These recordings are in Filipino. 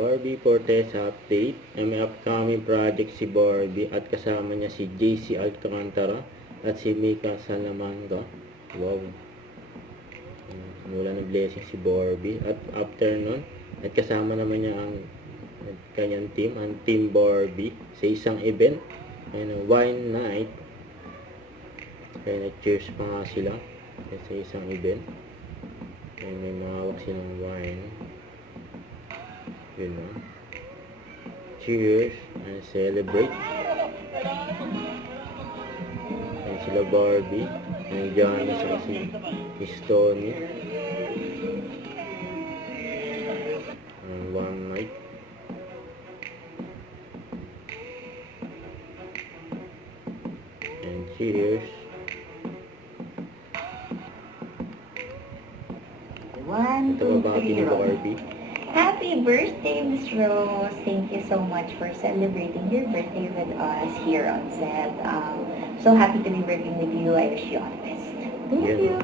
Barbie Fortes update. May upcoming project si Barbie at kasama niya si JC Alcantara at si Mika Salamanca. Wow. Wala na blessing si Barbie. At after nun, at kasama naman niya ang kanyang team, ang Team Barbie sa isang event. Ayun, wine night. Kaya na-cheers pa nga sila sa isang event. Ayun, may mahawak silang wine. Yun, no? Cheers and celebrate. Ayan sila Barbie. Ayan Janice at si Stoney. And one night. And cheers. One, two, three, Barbie. Happy birthday, Miss Rose. Thank you so much for celebrating your birthday with us here on set. So happy to be working with you. I wish you all the best. Thank you.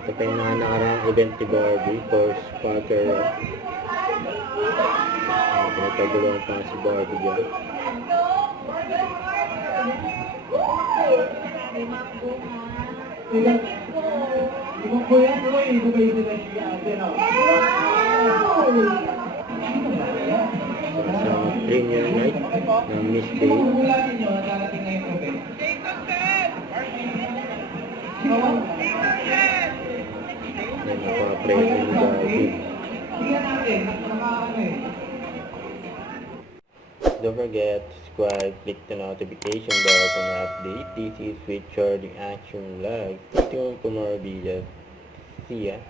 Ito pa yung nakaraang event ni Barbie for Sparker Rock. Pinagpagulungan pa si Barbie dyan. Sa premiere night ng Miss Bay. Nagpa-pray ni Barbie. Don't forget to subscribe, click the notification bell for an update. This is with Charlie Action Live. Stay tuned for more videos. See ya.